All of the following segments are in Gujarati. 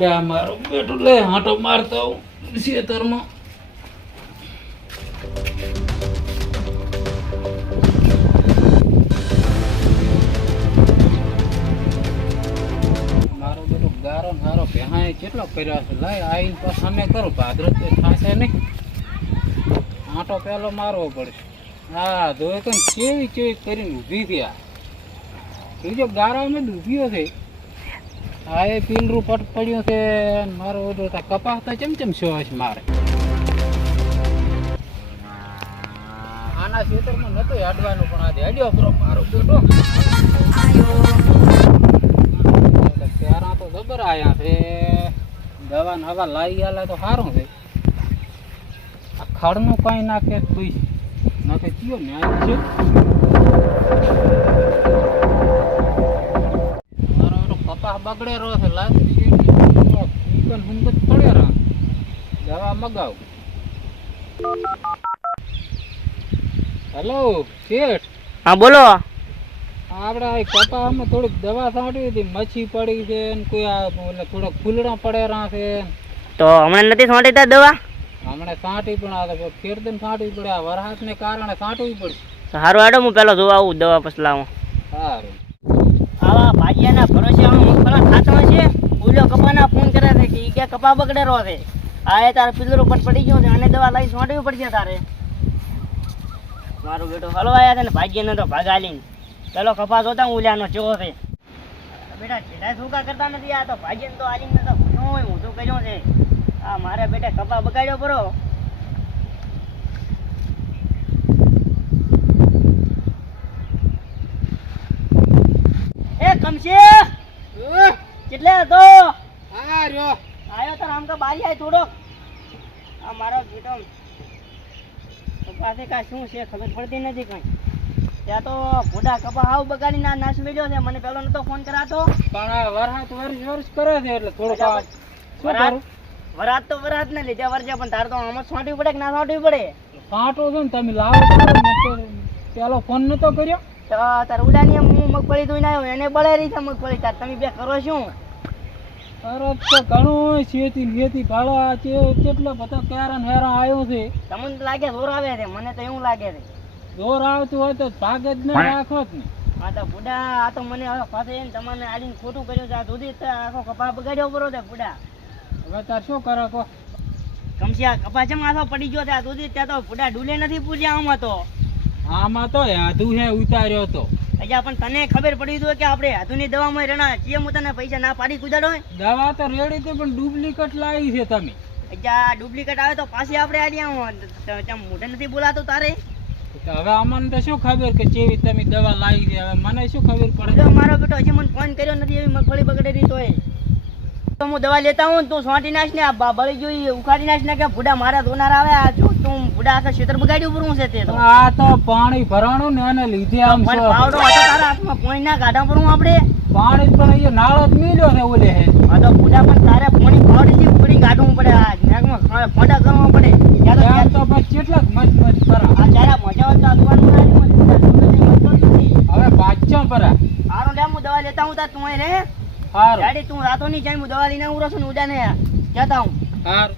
લે મારો બેટું લે હાંટો મારતો ખેતરમાં. મારો બેટો ગારો ને હારો ભેહાય કેટલો કર્યો છે. લાય આઈને તો સામે કરું ભાદરત તો થાશે નહીં. હાંટો પેલો મારવો પડશે. હા જોયો તો કેવી કેવી કરીને ઊભી થયા. બીજો ગારામાં ડૂબ્યો છે. હા એ પીલરું પટ પડ્યું છે. મારો ઓડો કપાસ તો ચમચમ શોષ મારે. આના ખેતરમાં નતો હેડવાનું પણ આજે હેડ્યો પરો મારો બેટો. ત્યાં તો જબર આયા છે. દવા ને હવા લાવી આલે તો સારું છે. આ ખડનું કઈ નાખે તું નાખે કયો ન્યાય છે. બગડે રહો છે. લાગે હુંગત પડે રહે. દવા મગાવ. હેલો શેઠ. હા બોલો. આપણે કપામાં થોડીક દવા છાંટી હતી. મચ્છી પડી છે ને કોઈ એટલે થોડાક ફૂલડા પડે રહ્યા છે. તો હમણાં નથી છાંટી દવા? હમણાં છાંટી પણ આવે ફેરદીને છાંટવી પડે. આ વરસાદને કારણે છાંટવી પડશે. સારું હેડો હું પેલો જોવા આવું દવા પછી લાવું. સારું. આવા ભાજીયાના ભરોસે મગફળા ખાતા છે. ઉલ્યો કપાના ફોન કરે છે કે ઈ કે કપા બગડે રહો છે. આ એ તારે પિલરો પર પડી ગયો છે. આને દવા લઈ છાંટવી પડશે તારે. મારું બેટો હલવાયા છે ને ભાજીયાને તો ભાગાલીને પેલો કપા જોતા ઉલ્યાનો ચેવો છે. બેટા છેડા છોકા કરતા નથી. આ તો ભાજીને તો આલીને તો હું તો કર્યો છે. આ મારે બેટા કપા બગાડ્યો પરો. એ કમશે કેટલે હતો? હા રહ્યો આયો તો આમ કા બારી આય થોડો. આ મારો બેટો પાસે કા શું છે ખબર પડતી નથી કઈ. ત્યાં તો મોટા કપા હાવ બગાડી ના નાશ મેલ્યો છે. મને પેલો નતો ફોન કરાતો પણ વરસાદ વર્ષ કરે છે એટલે થોડુંક શું કરું. વરાત તો વરાત ને લીધે વરજે પણ તાર તો આમ જ છાંટવી પડે કે ના છાંટવી પડે? કાંટો છે ને તમે લાવો પેલો ફોન નતો કર્યો. તો તાર ઉડાની હું મગફળી ધોઈને આવ્યો એને બળેરી છે મગફળી. તાર તમે બે કરો શું? અરે તો ઘણું ખેતી ભાડા છે. કેટલો બધો કેરાન હેરા આવ્યો છે. તમને તો લાગે જોર આવે છે. મને તો એવું લાગે છે જોર આવતું હોય તો ભાગ જ ન રાખો જ ને. આ તો બુડા આ તો મને હવે પાસે તમને આડીને ખોટું કર્યું છે. આ દૂધી આખો કપા બગાડ્યો પરો છે બુડા. હવે તાર શું કરો કહો. કમસી આ કપા ચમ આખો પડી ગયો છે. આ દૂધી ત્યાં તો બુડા ડૂલે નથી પૂર્યા આમાં તો. આમાં તો હાધુ હે ઉતાર્યો તો. અજા પણ તને ખબર પડી ગઈ કે આપણે હાથુની દવામાં રેણા છીએ. હું તને પૈસા ના પાડી કુદાડો. દવા તો રેડી હતી પણ ડુપ્લિકેટ લાવી છે તમે. અજા ડુપ્લિકેટ આવે તો પાછી આપણે આડી આવો. મોઢે નથી બોલાતો તારે. હવે અમને તો શું ખબર કે કેવી તમે દવા લાવી છે. હવે મને શું ખબર પડે. મારો બેટો હજી મને ફોન કર્યો નથી. એવી મગફળી બગડેલી તોય તો હું દવા લેતા હું તું છાંટી નાખ ને. આ બળી જોઈ ઉખાડી નાખ ને કે ભૂડા મારા ધોનાર આવે. આ જો તું ભૂડા આખા ક્ષેત્ર બગાડ્યું પૂરું છે તે તો. આ તો પાણી ભરાણું ને એને લીધે આમ પણ પાવડો હતો તારા હાથમાં પાણી ના કાઢા પૂરું આપણે. પાણી પણ અહીંયા નાળો જ મિલ્યો છે ઓલે હે. આ તો ભૂડા પણ તારે પાણી પાવડીથી પૂરી કાઢવું પડે. આ નાકમાં ફોડા કરવા પડે. ત્યાં તો બસ કેટલાક મત ભરા. આ જરા મજા હોય તો આ દુવાનું હવે પાછા ભરા. હારો લે હું દવા લેતા હું તાર તું રે. હારું ગાડી તું રાતો ની જાય હું દવા લઈને આવું રસું ઉડાને જતા હું. હારું.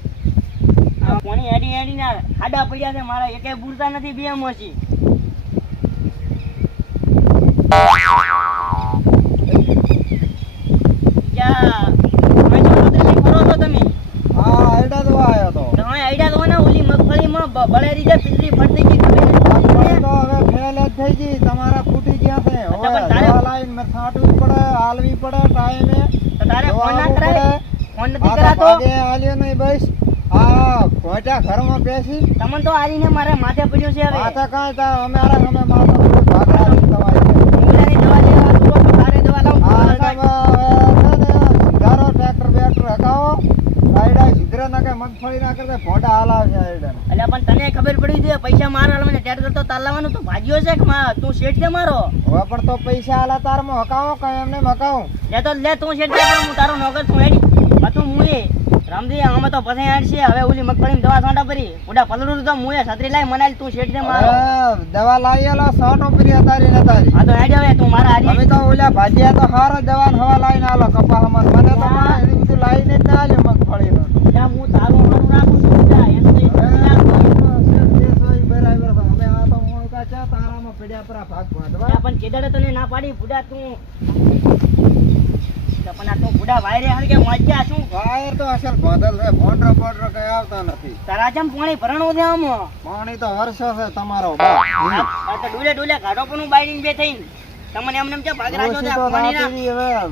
પાણી હેડી હેડી ના ખાડા પડ્યા છે મારા. એકે બુરતા નથી બે મોસી. બળેરી છે પિંજરી ફરતી ગઈ ખબર નથી. તો હવે ફેલ જ થઈ ગઈ. તમારા ફૂટી ગયા છે. હવે દવા લાઈન મે છાંટવી પડે, હાલવી પડે ટાઈમે. તો તારે ફોન ના કરાય? ફોન નથી કરાતો? આલ્યો નહીં બસ. આ કોટા ઘરમાં બેસી તમને તો આરીને મારે માથે પડ્યું છે. હવે માથે કાંઈ તા અમારા અમે માથે પડ્યું ભાગરાની તમારી. ઉંગલાની દવા લેવા તો તારે દવા લાવું. સુધારો ટ્રેક્ટર બેક્ટર હકાવો. આઈડા સુધરે ના કે મગફળી ના કરતા ભોંડા હાલાવશે આઈડા. એટલે પણ તને ખબર પડી છે પૈસા મારા હાલવાને ટ્રેક્ટર તો તાર લાવવાનું તો ભાજીઓ છે કે તું શેઠ છે મારો. હવે પણ તો પૈસા હાલા તારમાં હકાવો કઈ એમને હકાવું. લે તો લે તું શેઠ છે હું તારો નોકર છું હેડી. પાછું મુએ રામજી અમે તો પછી હેડ છે. હવે ઓલી મગફળીની દવા છાંટા પરી ઉડા પલડું તો મુએ છત્રી લાઈ મનાલી તું શેઠ છે મારો. દવા લાવી આલો 100 નો પરી તારી ને તારી. હા તો હેડ હવે તું મારા હારી. અમે તો ઓલા ભાજીયા તો હારો દવા હવા લાવીને આલો કપા હમન. મને તો બધું લાવીને જ ના બેટા તું પણ આ તો બુડા વાયરે હાલ કે મજા શું વાયર તો અસલ બદલ છે બોર્ડર બોર્ડર કઈ આવતા નથી તારા જેમ પાણી ભરણું છે આમ પાણી તો વર્ષો છે તમારો બાપ આ તો ડુલે ડુલે ઘાટો પણ બાઈડીને બે થઈને તમને એમને એમ છે ભાગ રાખ્યો છે આ પાણીના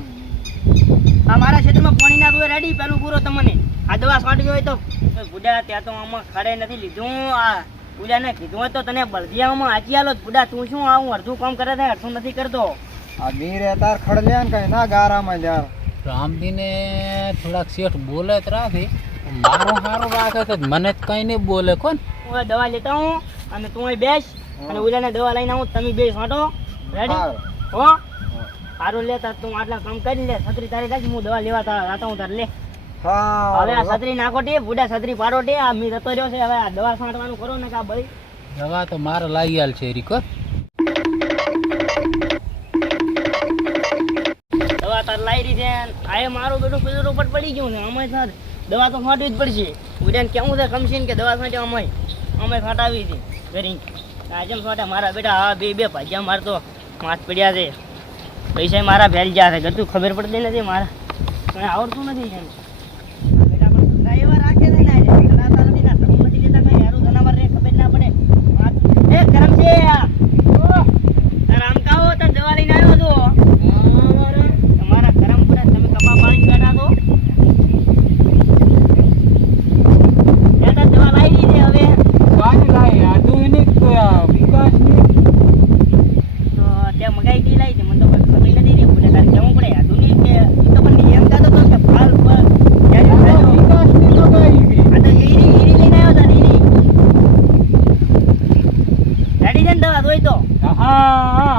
આ મારા ક્ષેત્રમાં પાણી ના દોય રેડી પેલું પૂરો તમને આ દવા છાંટવી હોય તો બુડા ત્યાં તો આમાં ખડે નથી લીધું આ બુડાને કીધું હોય તો તને બળદિયામાં હાચી આલો બુડા તું શું આવું અડધું કામ કરે છે અડધું નથી કરતો આ મીરે તાર ખડલ્યા ને કઈ ના ગારામાં યાર રામદીને થોડાક શેઠ બોલે જ રાખે મારો હારો રાખે તો મને જ કઈ નહીં બોલે કોણ હું દવા લેતા હું અને તું અહીં બેસ અને ઉલાને દવા લઈને આવું તમે બે છાંટો રેડી હો સારું લેતા તું આટલા કામ કરી લે છત્રી તારી રાખી હું દવા લેવા જાતા હું તાર લે હવે આ છત્રી નાખો ટી બુડા છત્રી પાડો ટી આ મી જતો રહ્યો છે હવે આ દવા છાંટવાનું કરો ને કા ભાઈ દવા તો મારે લાવી આલ છે રીકો દવા તાર લાવી રહી છે આ મારું બેટું પેલું પર પડી ગયું છે અમે સર દવા તો છાંટવી જ પડશે બુડાને કેવું છે કમસીન કે દવા છાંટે અમે છાંટાવી હતી ઘરી જેમ છાંટે મારા બેટા હા બે ભાજ્યા માર તો માથ પડ્યા છે પૈસા મારા ભેલ ગયા છે ગતું ખબર પડતી નથી મારા મને આવડતું નથી છે બેટા પણ ડ્રાઈવર રાખે છે ને ચલાવતા નથી ના તમે નથી લેતા કઈ યારું જનાવર રે ખબર ના પડે એ ગરમ છે રામ કાઓ તો દવા લઈને આવ્યો તો તમારા ગરમ પૂરા તમે કપા પાણી કાઢા તો દવા લાવી દીધી હવે પાણી લાવી આધુનિક વિકાસની તો ત્યાં મગાઈ ગઈ લાવી મને તો કોઈ ખબર નથી રહી બોલે તારે જવું પડે આધુનિક કે એ તો પણ એમ કહેતો હતો કે ફાલ પર વિકાસની મગાઈ ગઈ આ તો હીરી લઈને આવ્યો હતા હીરી રેડી છે ને દવા દોઈ તો હા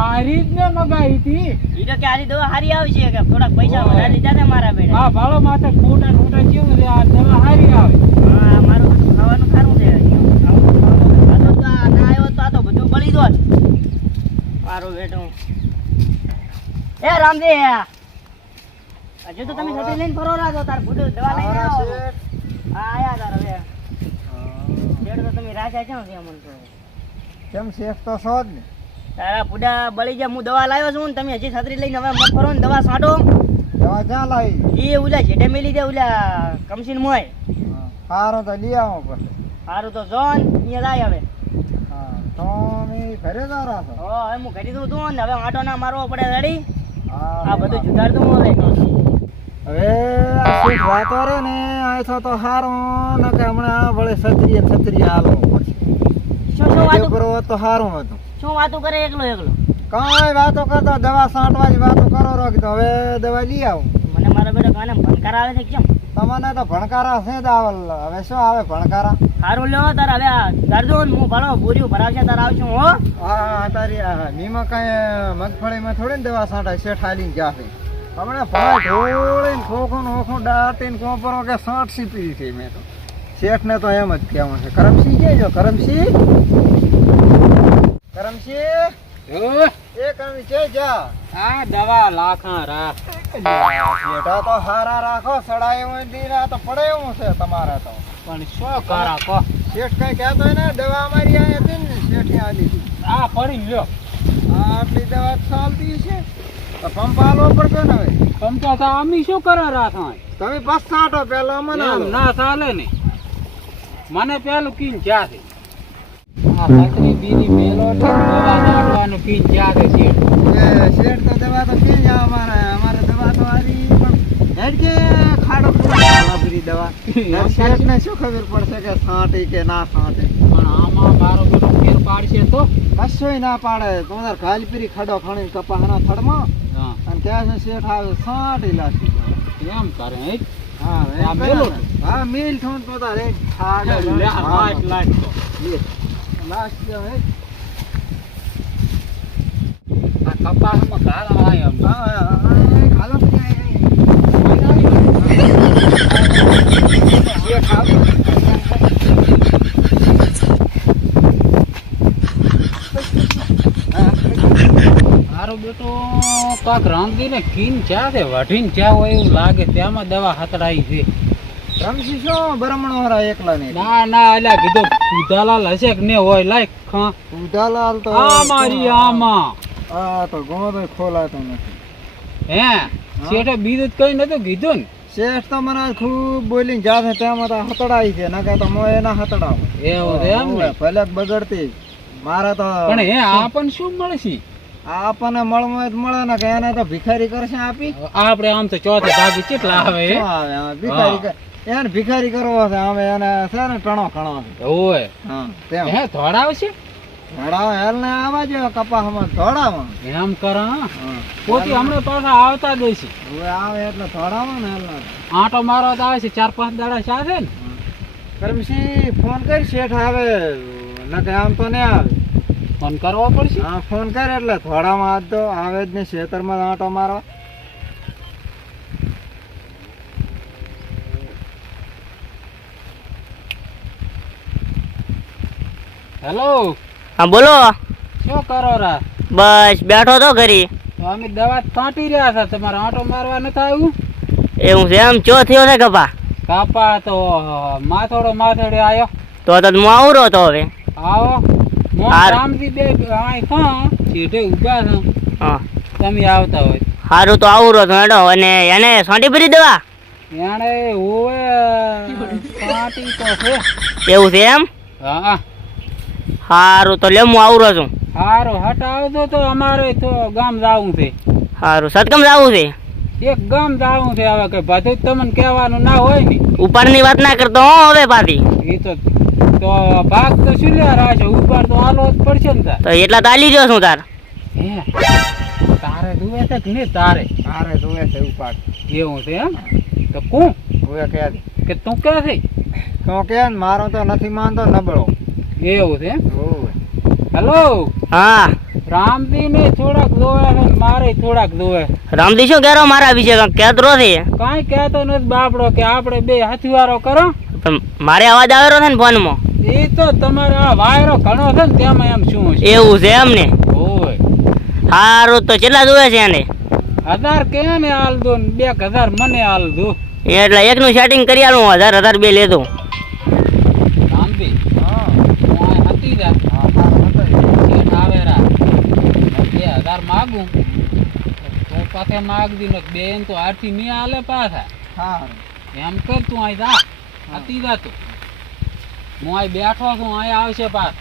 આ રીતને મગાઈ હતી ઈ તો કે આની દવા સારી આવશે કે થોડાક પૈસા વધારે લીધા હતા મારા બેટા હા ભાડો માથે ખોટા ખોટા કેવું છે આ દવા સારી આવે હા મારું બધું ખાવાનું સારું છે આ તો ના આવ્યો તો આ તો બધું બળી દો મારું બેટું એ રામજી હજુ તો તમે છત્રી લઈને ફરો છો તાર બધું દવા લઈને આવો હા આયા તાર હવે જેડ તો તમે રાજા છો કે અમન તો કેમ શેઠ તો છો જ ને તારા બુડા બળી ગયા હું દવા લાવ્યો છું ને તમે હજી છત્રી લઈને હવે મત ફરો ને દવા છાંટો દવા ક્યાં લાવી એ ઉલા જેડે મેલી દે ઉલા કમસીન મોય સારું તો લઈ આવો પછી સારું તો જો ને અહીંયા જાય હવે હા તો મેં ઘરે જ રહ્યા છો હો હવે હું કરી દઉં તું ને હવે આંટો ના મારવો પડે રેડી હા આ બધું જુગાડ તો હું લઈને હવે આ શેઠ વાતો રે ને આથો તો સારું ને કે હમણાં વળે છત્રી હાલો પછી શું વાતો કરો તો સારું હતું શું વાતો કરે એકલો કાંઈ વાતો કરતો દવા છાંટવા જ વાતો કરો રાખતો હવે દવા લઈ આવું મને મારા બેટા કાને ભણકાર આવે છે કેમ તમને તો ભણકારા છે જ આવલ હવે શું આવે ભણકારા સારું લ્યો તાર હવે કરજો ને હું ભણો પૂર્યું ભરાવશે તાર આવશું હો હા તારી નીમાં કઈ મગફળીમાં થોડી ને દવા છાંટાય શેઠ હાલીને જાશે હમણાં ભાઈ ઢોળીને ખોખું ખોખું દાટીને કોપરો કે સાંઠ સીપી છે મેં તો શેઠને તો એમ જ કહેવું છે કરમસિંહ કહેજો કરમસિંહ એ કરમી છે જા આ દવા લાખા રાખ શેઠા તો હારા રાખો સડાય હોય દીરા તો પડે એવું છે તમારે તો પણ શું કરા કો શેઠ કઈ કહેતો હોય ને દવા અમારી અહીંયા હતી ને શેઠે આલી હતી આ પડી લ્યો આટલી દવા ચાલતી છે તો પંપ આલવો પડશે ને હવે સમજા તા અમી શું કરે રાખા તમે બસ સાટો પેલો અમને એમ આલો. ના ચાલે ને મને પેલું કીન જાતે આ છત્રી બીજી મેલો છે દવા નાખવાનું કીન જાતે છે એ શેઠ તો દવા તો કે જા અમારે દવા તો આલી પણ હેડ કે ખાડો લાભરી દવા શેઠ ને શું ખબર પડશે કે છાંટી કે ના છાંટે પણ આમાં મારો બેટો ફેર પાડશે તો કશોય ના પાડે તમારે ઘાલપીરી ખડો ખણી કપાહના થડમાં હા અને ત્યાં છે શેઠ આવે છાંટી લાશે એમ કરે હે હા આ મેલું ને. હા મિલ થોન તો તારે લે આ વાટ લાગતો લાસ્ટ હે આ કપાસમાં ઘાલ આય એમ હા ખાલો મારો બેટો પાક રાંધીને કીન ચા દે વઢીને ચા હોય એવું લાગે તેમાં દવા હતડાઈ છે રમશી શું બ્રાહ્મણો વાળા એકલા ને ના ના અલ્યા કીધું ઉધાલાલ હશે કે ને હોય લાય ખા ઉધાલાલ તો આ મારી આમાં આ તો ગોદો ખોલાતો નથી. હે શેઠે બીજું જ કઈ નતું કીધું ને? શેઠ તો મને ખૂબ બોલીને જાશે તેમાં તો હતડાઈ છે નકે તો મોય એના હતડાવ. એવું છે એમ ને? ભલે બગડતી મારે તો. પણ હે આપણને શું મળશે? આપણને મળવું મળે ને કે એને તો ભિખારી કરશે આપી. આપણે આમ તો ચોથે ભાગી કેટલા આવે હે? શું આવે હવે ભિખારી એને ભિખારી કરવો છે હવે એને છે ને ટણો ઘણો છે. ઓય હા તેમ હે ધોડાવશે? ધોડાવ હેલ ને આવા જો કપાસમાં ધોડાવો. એમ કરો હા. હા પોતી હમણાં પાછા આવતા દેશે. હવે આવે એટલે ધોડાવો ને હેલ ને. આંટો મારવા તો આવે છે 4-5 દાડા સાથે ને. કરમશી ફોન કરી શેઠ આવે નકે આમ તો નહીં આવે. ફોન કરવો પડશે. હા ફોન કરે એટલે થોડામાં આજ તો આવે જ ને ખેતરમાં આંટો મારવા. હેલો હા બોલો. શું કરો રા? બસ બેઠો તો ઘરી. તો અમે દવા કાંટી રહ્યા હતા, તમારે આંટો મારવા નથી આવ્યું? એવું છે એમ? ચો થયો છે કપા? કાપા તો માથોડો આવ્યો. તો હું આવરો તો હવે. આવો હાર. રામજી બે આય કાં સીધે ઊભા છો. હા તમે આવતા હોય સારું તો આવરો તો હેડો. અને એને સોંટી ભરી દેવા? એને ઓવે કાંટી તો છે. એવું છે એમ? હા સારું તો લે હું આવરો છું. હારો હટાવજો તો અમારે તો ગામ જાવું છે. સારું સતકમ જવું છે? એક ગામ જાવું છે. હવે કે બધું જ તમને કહેવાનું ના હોય ને. ઉપરની વાત ના કરતો હો હવે પાછી. એ તો ભાગ તો શું લે રાશે ઉપર તો આલો જ પડશે ને તાર. તો એટલા તાલી રહ્યો છું તાર. હે તારે જુએ છે કે નહીં? તારે મારે જોવે છે ઉપાડ. એવું છે એમ? તો કોણ હવે કે તું ક્યાં છે? તો કે મારો તો નથી માનતો નબળો. એવું છે એમ? હોવે. હેલો હા રામજી ને થોડાક જોવે છે ને મારે થોડાક જોવે. રામજી શું કહેરો મારા વિશે? કંઈક કહેતો છે. કાંઈ કહેતો નથી બાપડો કે આપણે બે હથિયારો કરો. પણ મારે અવાજ આવેલો છે ને ફોનમાં. એ તો તમારે આ વાયરો ઘણો છે ને તેમાં એમ શું છે? એવું છે એમ ને? ઓય સારું તો કેટલા જોવે છે એને? 1000 કે ને હાલ દો ને 2000 મને હાલ દો. એટલે એકનું સેટિંગ કરી આલું. 1000 બે લેતો. રામજી હા હું આ હતી જા હા તારો હતો એ. શેઠ આવે રા 2000 માગું તો પાછે માગદી ને બેન તો આરથી નહીં હાલે પાછા. હા એમ કર તું અહીં જા હતી જા તું. હું અહીં બેઠો છું અહીંયા આવશે પાછ.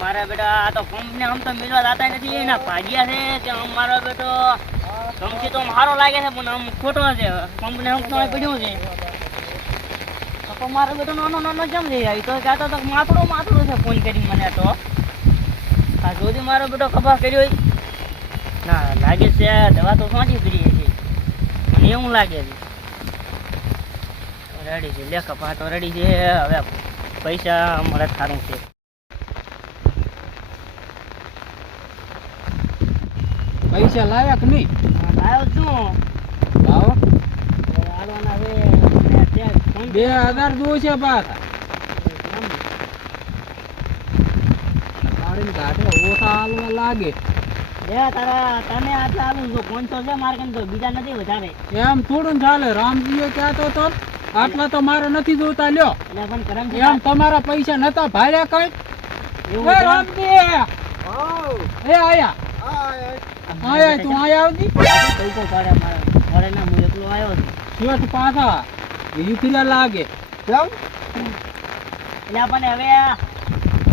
મારા બેટા આ તો કંપની આમ તો મિલવા જાતા નથી. એના ભાગ્યા છે કે મારો બેટો કંપની તો સારો લાગે છે પણ આમ ખોટો છે. કંપની આમ તો પડ્યું છે તો મારો બેટો નાનો નાનો કેમ થઈ જાય? તો કહેતો તો માથડો છે ફોન કરી મને. તો આ જોધી મારો બેટો કપા કર્યો હોય ના લાગે છે દવા તો સોંટી કરી છે મને એવું લાગે છે. રેડી છે લે કપા તો રેડી છે. હવે પૈસા મળે સારું છે. પૈસા લાયા કે નહીં? લાવ્યો છું. લાવો હાલવાના હવે 2000 જોશે પાછા. કાઢીને કાઢો ઓછા હાલવા લાગે. તને આટલા આલું છું 500 છે મારે કેમ તો બીજા નથી વધારે. એમ થોડું ને ચાલે. રામજીએ કહેતો તો આટલા તો મારે નથી જોતા લ્યો. એટલે પણ કરમ છે એમ તમારા પૈસા નતા ભાર્યા કઈ? એવું એ છે. રામજી એ આયા આયા તું આયા આવતી પૈસો કાઢે મારે ઘરે ના હું એકલો આવ્યો છું. શેઠ પાછા ઈથલા લાગે. કેમ એટલે આપણને હવે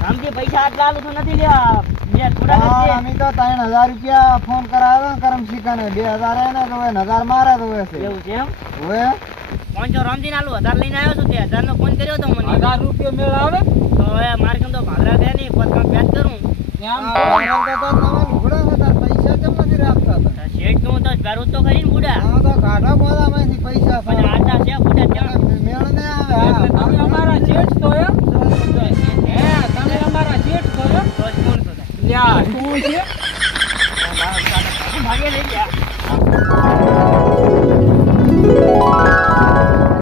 રામજી પૈસા આટલા આલું તો નથી લેવા. બે થોડા હા, જ અમે તો 3000 રૂપિયા ફોન કરાવ્યો ને કરમશીખાને 2000 એને તો 1000 મારે તો છે. છે. એવું છે એમ? હવે 500 રામજી ના આલું 1000 લઈને આવ્યો છું. તે 1000 નો ફોન કર્યો તો મને. 1000 રૂપિયા મેળ આવે તો હવે મારે કેમ તો ભાગરા ગયા નહીં પતંગ પેચ કરું. એમ પૈસા કેમ નથી રાખતા હતા? શેઠ નું તો જરૂર તો ખરી ને બુડા. આમાં તો કાઢા બોલામાંથી પૈસા પણ આટા છે બુડા ત્યાં